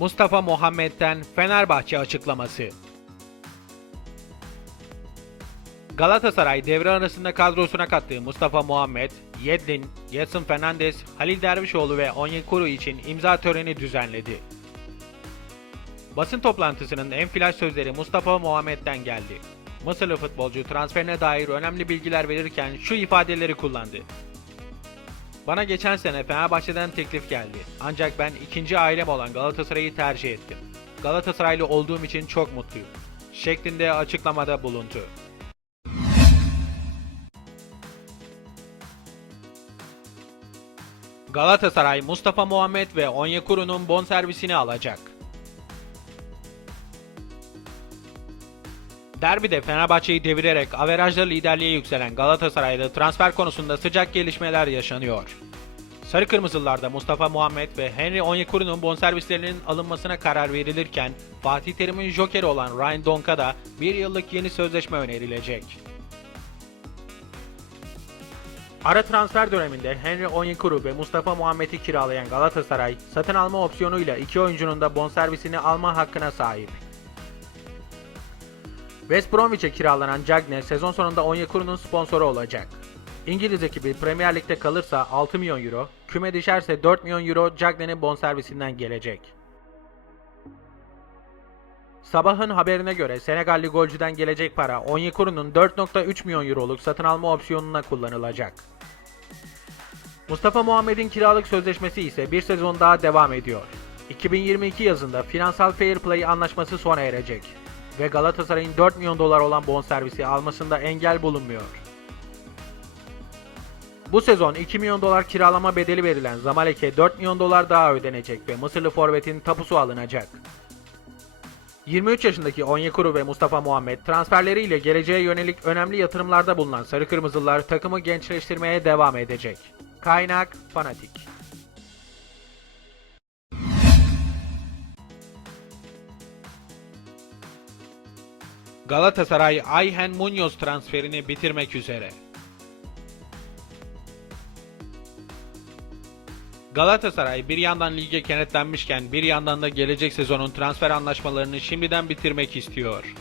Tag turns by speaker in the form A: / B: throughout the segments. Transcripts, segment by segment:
A: Mustafa Muhammed'den Fenerbahçe açıklaması. Galatasaray devre arasında kadrosuna kattığı Mustafa Muhammed, Yedlin, Yasin Fernandez, Halil Dervişoğlu ve Onyekuru için imza töreni düzenledi. Basın toplantısının en flash sözleri Mustafa Muhammed'den geldi. Mısırlı futbolcu transferine dair önemli bilgiler verirken şu ifadeleri kullandı. Bana geçen sene Fenerbahçe'den teklif geldi. Ancak ben ikinci ailem olan Galatasaray'ı tercih ettim. Galatasaraylı olduğum için çok mutluyum. Şeklinde açıklamada bulundu. Galatasaray Mustafa Muhammed ve Onyekuru'nun bonservisini alacak. Derbide Fenerbahçe'yi devirerek averajla liderliğe yükselen Galatasaray'da transfer konusunda sıcak gelişmeler yaşanıyor. Sarı Kırmızılarda Mustafa Muhammed ve Henry Onyekuru'nun bonservislerinin alınmasına karar verilirken Fatih Terim'in jokeri olan Ryan Donk'a da bir yıllık yeni sözleşme önerilecek. Ara transfer döneminde Henry Onyekuru ve Mustafa Muhammed'i kiralayan Galatasaray, satın alma opsiyonuyla iki oyuncunun da bonservisini alma hakkına sahip. West Bromwich'e kiralanan Cagney sezon sonunda Onyekuru'nun sponsoru olacak. İngiliz ekibi Premier Lig'de kalırsa 6 milyon euro, küme düşerse 4 milyon euro Cagney'in bonservisinden gelecek. Sabahın haberine göre Senegalli golcüden gelecek para Onyekuru'nun 4.3 milyon euroluk satın alma opsiyonuna kullanılacak. Mustafa Muhammed'in kiralık sözleşmesi ise bir sezon daha devam ediyor. 2022 yazında finansal fair play anlaşması sona erecek ve Galatasaray'ın 4 milyon dolar olan bonservisi almasında engel bulunmuyor. Bu sezon 2 milyon dolar kiralama bedeli verilen Zamalek'e 4 milyon dolar daha ödenecek ve Mısırlı forvetin tapusu alınacak. 23 yaşındaki Onyekuru ve Mustafa Muhammed transferleriyle geleceğe yönelik önemli yatırımlarda bulunan Sarı Kırmızılar takımı gençleştirmeye devam edecek. Kaynak Fanatik Galatasaray Ayhen Munoz transferini bitirmek üzere. Galatasaray bir yandan lige kenetlenmişken bir yandan da gelecek sezonun transfer anlaşmalarını şimdiden bitirmek istiyor.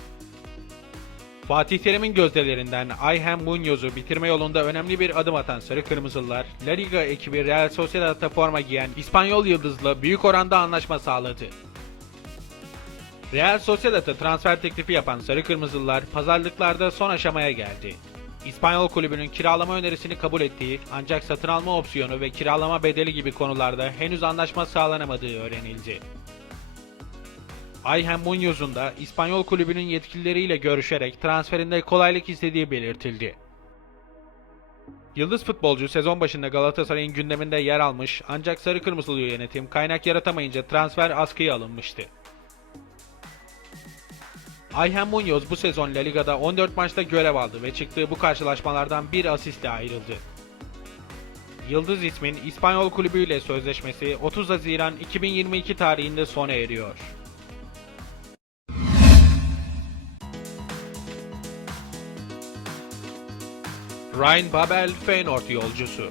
A: Fatih Terim'in gözdelerinden Ayhem Munoz'u bitirme yolunda önemli bir adım atan Sarı Kırmızılılar, La Liga ekibi Real Sociedad'da forma giyen İspanyol yıldızla büyük oranda anlaşma sağladı. Real Sociedad'a transfer teklifi yapan Sarı Kırmızılılar pazarlıklarda son aşamaya geldi. İspanyol kulübünün kiralama önerisini kabul ettiği ancak satın alma opsiyonu ve kiralama bedeli gibi konularda henüz anlaşma sağlanamadığı öğrenildi. Ayhem Munoz'un da İspanyol kulübünün yetkilileriyle görüşerek transferinde kolaylık istediği belirtildi. Yıldız futbolcu sezon başında Galatasaray'ın gündeminde yer almış ancak sarı kırmızılı yönetim kaynak yaratamayınca transfer askıya alınmıştı. Ayhan Munoz bu sezon La Liga'da 14 maçta görev aldı ve çıktığı bu karşılaşmalardan bir asistle ayrıldı. Yıldız ismin İspanyol kulübüyle sözleşmesi 30 Haziran 2022 tarihinde sona eriyor. Ryan Babel Feyenoord yolcusu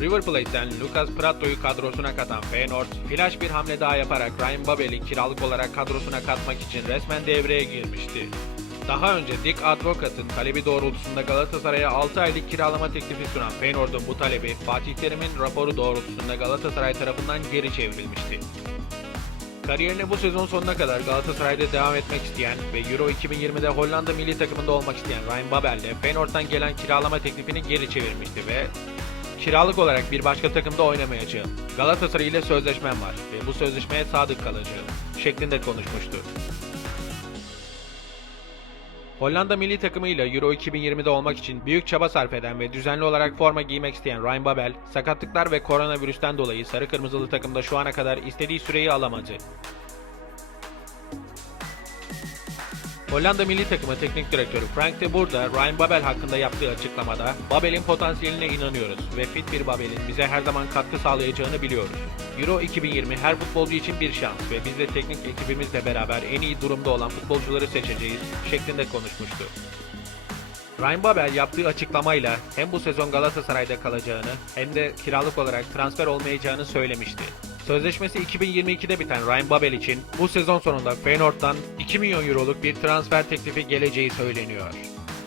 A: River Plate'den Lucas Prato'yu kadrosuna katan Feyenoord, flash bir hamle daha yaparak Ryan Babel'i kiralık olarak kadrosuna katmak için resmen devreye girmişti. Daha önce Dick Advocat'ın talebi doğrultusunda Galatasaray'a 6 aylık kiralama teklifi sunan Feyenoord'un bu talebi Fatih Terim'in raporu doğrultusunda Galatasaray tarafından geri çevrilmişti. Kariyerine bu sezon sonuna kadar Galatasaray'da devam etmek isteyen ve Euro 2020'de Hollanda milli takımında olmak isteyen Ryan Babel de Feyenoord'dan gelen kiralama teklifini geri çevirmişti ve Kiralık olarak bir başka takımda oynamayacağım. Galatasaray ile sözleşmem var ve bu sözleşmeye sadık kalacağım şeklinde konuşmuştu. Hollanda milli takımıyla Euro 2020'de olmak için büyük çaba sarf eden ve düzenli olarak forma giymek isteyen Ryan Babel, sakatlıklar ve koronavirüsten dolayı sarı kırmızılı takımda şu ana kadar istediği süreyi alamadı. Hollanda milli takımı teknik direktörü Frank de Boer da Ryan Babel hakkında yaptığı açıklamada Babel'in potansiyeline inanıyoruz ve fit bir Babel'in bize her zaman katkı sağlayacağını biliyoruz. Euro 2020 her futbolcu için bir şans ve biz de teknik ekibimizle beraber en iyi durumda olan futbolcuları seçeceğiz şeklinde konuşmuştu. Ryan Babel yaptığı açıklamayla hem bu sezon Galatasaray'da kalacağını hem de kiralık olarak transfer olmayacağını söylemişti. Sözleşmesi 2022'de biten Ryan Babel için bu sezon sonunda Feyenoord'dan 2 milyon euroluk bir transfer teklifi geleceği söyleniyor.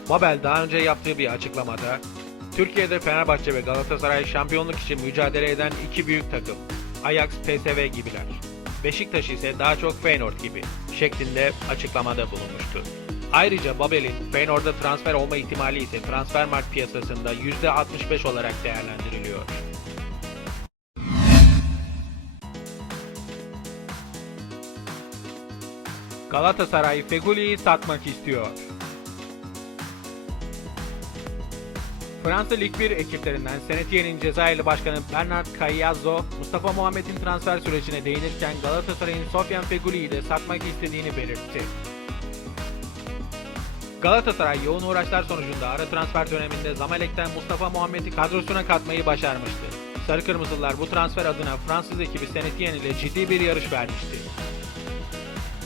A: Babel daha önce yaptığı bir açıklamada Türkiye'de Fenerbahçe ve Galatasaray şampiyonluk için mücadele eden iki büyük takım. Ajax, PSV gibiler. Beşiktaş ise daha çok Feyenoord gibi şeklinde açıklamada bulunmuştu. Ayrıca Babel'in Feyenoord'a transfer olma ihtimali ise Transfermarkt piyasasında %65 olarak değerlendiriliyor. Galatasaray Feguli'yi satmak istiyor. Fransa Lig 1 ekiplerinden Senetiye'nin Cezayirli Başkanı Bernard Cagliazzo, Mustafa Muhammed'in transfer sürecine değinirken Galatasaray'ın Sofyan Feguli'yi de satmak istediğini belirtti. Galatasaray yoğun uğraşlar sonucunda ara transfer döneminde Zamalek'ten Mustafa Muhammed'i kadrosuna katmayı başarmıştı. Sarı Kırmızılar bu transfer adına Fransız ekibi Senetien ile ciddi bir yarış vermişti.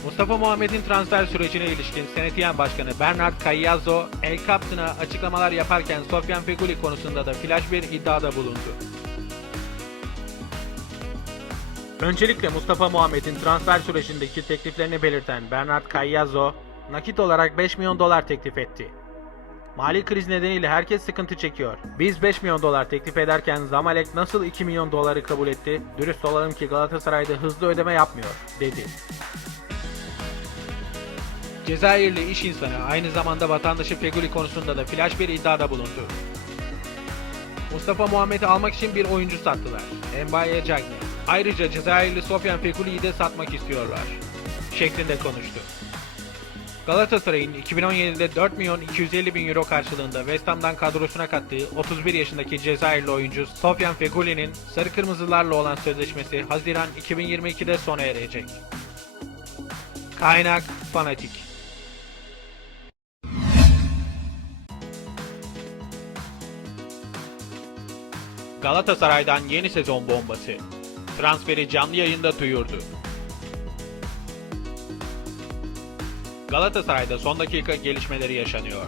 A: Mustafa Muhammed'in transfer sürecine ilişkin Senetien Başkanı Bernard Cagliazzo, El Captain'a açıklamalar yaparken Sofyan Feguli konusunda da flash bir iddiada bulundu. Öncelikle Mustafa Muhammed'in transfer sürecindeki tekliflerini belirten Bernard Cagliazzo, nakit olarak 5 milyon dolar teklif etti. Mali kriz nedeniyle herkes sıkıntı çekiyor. Biz 5 milyon dolar teklif ederken Zamalek nasıl 2 milyon doları kabul etti? Dürüst olalım ki Galatasaray'da hızlı ödeme yapmıyor, dedi. Cezayirli iş insanı aynı zamanda vatandaşı Feguli konusunda da flash bir iddiada bulundu. Mustafa Muhammed'i almak için bir oyuncu sattılar. Mbaye Cagne. Ayrıca Cezayirli Sofyan Fekuli'yi de satmak istiyorlar. Şeklinde konuştu. Galatasaray'ın 2017'de 4 milyon 250 bin euro karşılığında West Ham'dan kadrosuna kattığı 31 yaşındaki Cezayirli oyuncu Sofyan Fekuli'nin Sarı Kırmızılarla olan sözleşmesi Haziran 2022'de sona erecek. Kaynak Fanatik Galatasaray'dan yeni sezon bombası. Transferi canlı yayında duyurdu. Galatasaray'da son dakika gelişmeleri yaşanıyor.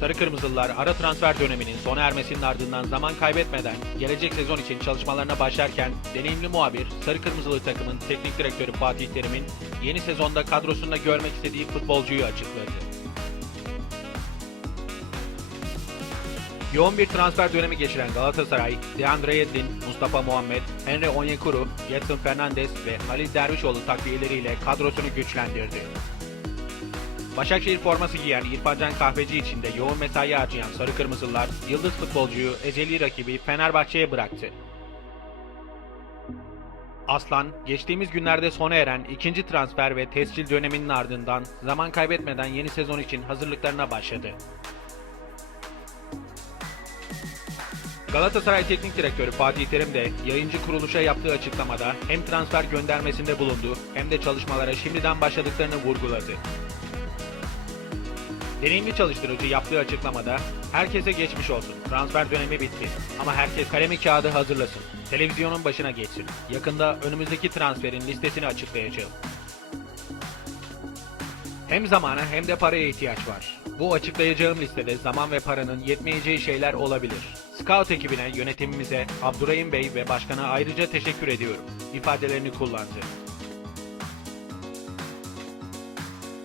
A: Sarı Kırmızılılar ara transfer döneminin sona ermesinin ardından zaman kaybetmeden gelecek sezon için çalışmalarına başlarken deneyimli muhabir Sarı Kırmızılı takımın teknik direktörü Fatih Terim'in yeni sezonda kadrosunda görmek istediği futbolcuyu açıkladı. Yoğun bir transfer dönemi geçiren Galatasaray, Deandre Yedlin, Mustafa Muhammed, Henry Onyekuru, Getson Fernandes ve Halil Dervişoğlu takviyeleriyle kadrosunu güçlendirdi. Başakşehir forması giyen İrfancan Kahveci için de yoğun mesai harcayan Sarı Kırmızılar, yıldız futbolcuyu ezeli rakibi Fenerbahçe'ye bıraktı. Aslan, geçtiğimiz günlerde sona eren ikinci transfer ve tescil döneminin ardından zaman kaybetmeden yeni sezon için hazırlıklarına başladı. Galatasaray Teknik Direktörü Fatih Terim de yayıncı kuruluşa yaptığı açıklamada hem transfer göndermesinde bulundu hem de çalışmalara şimdiden başladıklarını vurguladı. Deneyimli çalıştırıcı yaptığı açıklamada herkese geçmiş olsun. Transfer dönemi bitti. Ama herkes kalemi kağıdı hazırlasın. Televizyonun başına geçsin. Yakında önümüzdeki transferin listesini açıklayacağım. Hem zamana hem de paraya ihtiyaç var. Bu açıklayacağım listede zaman ve paranın yetmeyeceği şeyler olabilir. Scout ekibine, yönetimimize, Abdurrahim Bey ve başkana ayrıca teşekkür ediyorum. ifadelerini kullandı.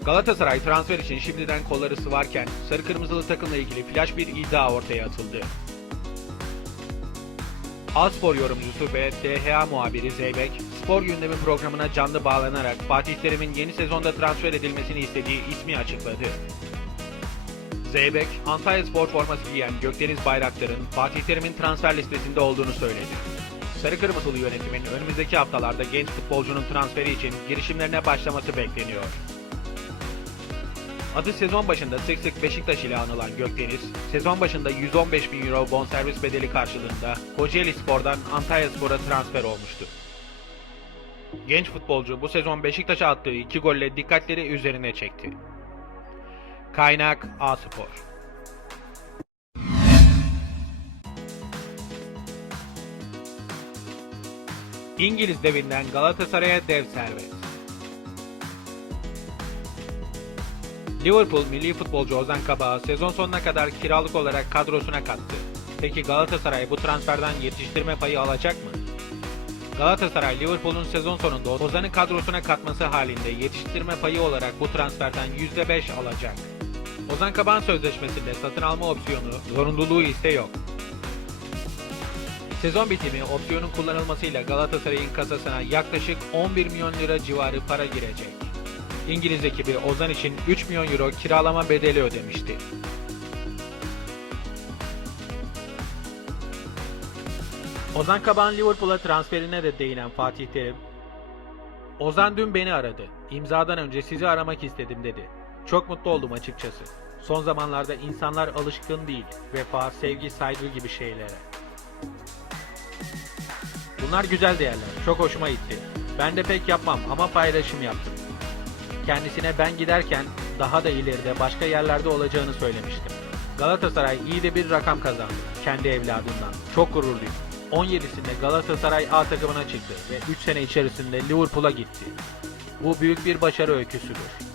A: Galatasaray transfer için şimdiden kolları sıvarken sarı kırmızılı takımla ilgili flash bir iddia ortaya atıldı. Aspor yorumcusu ve DHA muhabiri Zeybek, spor gündemi programına canlı bağlanarak Fatih Terim'in yeni sezonda transfer edilmesini istediği ismi açıkladı. Zeybek, Antalya Spor forması giyen Gökdeniz Bayraktar'ın Fatih Terim'in transfer listesinde olduğunu söyledi. Sarı Kırmızılı yönetimin önümüzdeki haftalarda genç futbolcunun transferi için girişimlerine başlaması bekleniyor. Adı sezon başında sık sık Beşiktaş ile anılan Gökdeniz, sezon başında 115 bin euro bonservis bedeli karşılığında Kocaeli Spor'dan Antalya Spor'a transfer olmuştu. Genç futbolcu bu sezon Beşiktaş'a attığı iki golle dikkatleri üzerine çekti. Kaynak A-Spor İngiliz devinden Galatasaray'a dev servet. Liverpool milli futbolcu Ozan Kabak'ı sezon sonuna kadar kiralık olarak kadrosuna kattı. Peki Galatasaray bu transferden yetiştirme payı alacak mı? Galatasaray Liverpool'un sezon sonunda Ozan'ı kadrosuna katması halinde yetiştirme payı olarak bu transferden %5 alacak. Ozan Kabak'ın sözleşmesinde satın alma opsiyonu, zorunluluğu ise yok. Sezon bitimi opsiyonun kullanılmasıyla Galatasaray'ın kasasına yaklaşık 11 milyon lira civarı para girecek. İngiliz ekibi Ozan için 3 milyon euro kiralama bedeli ödemişti. Ozan Kabak'ın Liverpool'a transferine de değinen Fatih Terim, Ozan dün beni aradı. İmzadan önce sizi aramak istedim dedi. Çok mutlu oldum açıkçası. Son zamanlarda insanlar alışkın değil. Vefa, sevgi, saygı gibi şeylere. Bunlar güzel değerler. Çok hoşuma gitti. Ben de pek yapmam ama paylaşım yaptım. Kendisine ben giderken daha da ileride başka yerlerde olacağını söylemiştim. Galatasaray iyi de bir rakam kazandı kendi evladından. Çok gururluyum. 17'sinde Galatasaray A takımına çıktı ve 3 sene içerisinde Liverpool'a gitti. Bu büyük bir başarı öyküsüdür.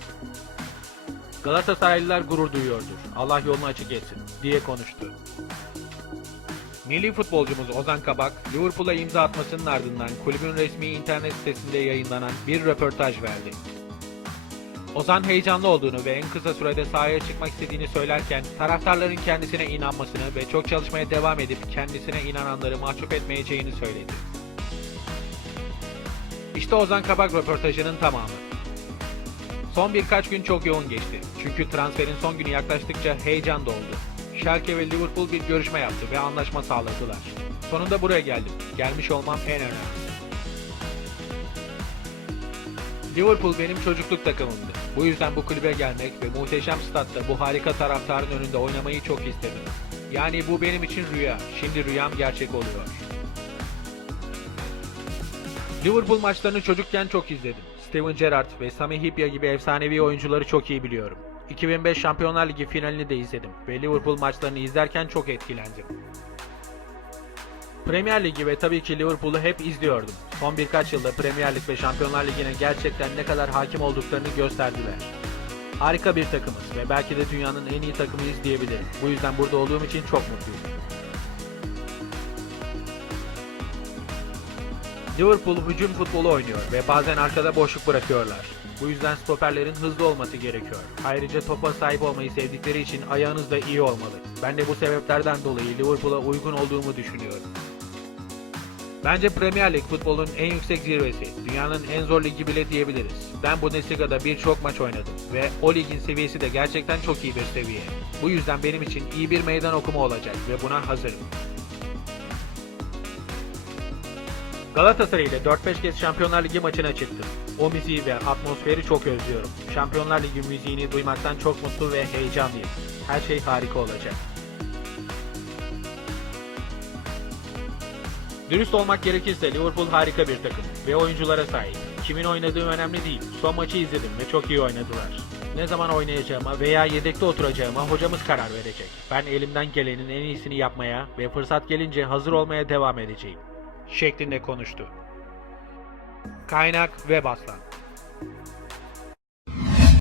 A: Galatasaraylılar gurur duyuyordur. Allah yolunu açık etsin diye konuştu. Milli futbolcumuz Ozan Kabak, Liverpool'a imza atmasının ardından kulübün resmi internet sitesinde yayınlanan bir röportaj verdi. Ozan heyecanlı olduğunu ve en kısa sürede sahaya çıkmak istediğini söylerken taraftarların kendisine inanmasını ve çok çalışmaya devam edip kendisine inananları mahcup etmeyeceğini söyledi. İşte Ozan Kabak röportajının tamamı. Son birkaç gün çok yoğun geçti. Çünkü transferin son günü yaklaştıkça heyecan da oldu. Schalke ve Liverpool bir görüşme yaptı ve anlaşma sağladılar. Sonunda buraya geldim. Gelmiş olmam en önemli. Liverpool benim çocukluk takımımdı. Bu yüzden bu kulübe gelmek ve muhteşem statta bu harika taraftarın önünde oynamayı çok istedim. Yani bu benim için rüya. Şimdi rüyam gerçek oluyor. Liverpool maçlarını çocukken çok izledim. Steven Gerrard ve Sami Hyypiä gibi efsanevi oyuncuları çok iyi biliyorum. 2005 Şampiyonlar Ligi finalini de izledim ve Liverpool maçlarını izlerken çok etkilendim. Premier Ligi ve tabii ki Liverpool'u hep izliyordum. Son birkaç yılda Premier Lig ve Şampiyonlar Ligi'ne gerçekten ne kadar hakim olduklarını gösterdiler. Harika bir takımız ve belki de dünyanın en iyi takımıyız diyebilirim. Bu yüzden burada olduğum için çok mutluyum. Liverpool hücum futbolu oynuyor ve bazen arkada boşluk bırakıyorlar. Bu yüzden stoperlerin hızlı olması gerekiyor. Ayrıca topa sahip olmayı sevdikleri için ayağınız da iyi olmalı. Ben de bu sebeplerden dolayı Liverpool'a uygun olduğumu düşünüyorum. Bence Premier Lig futbolun en yüksek zirvesi. Dünyanın en zor ligi bile diyebiliriz. Ben Bundesliga'da birçok maç oynadım ve o ligin seviyesi de gerçekten çok iyi bir seviye. Bu yüzden benim için iyi bir meydan okuma olacak ve buna hazırım. Galatasaray ile 4-5 kez Şampiyonlar Ligi maçına çıktım. O müziği ve atmosferi çok özlüyorum. Şampiyonlar Ligi müziğini duymaktan çok mutlu ve heyecanlıyım. Her şey harika olacak. Dürüst olmak gerekirse Liverpool harika bir takım ve oyunculara sahip. Kimin oynadığı önemli değil. Son maçı izledim ve çok iyi oynadılar. Ne zaman oynayacağıma veya yedekte oturacağıma hocamız karar verecek. Ben elimden gelenin en iyisini yapmaya ve fırsat gelince hazır olmaya devam edeceğim. Şeklinde konuştu. Kaynak ve Baslan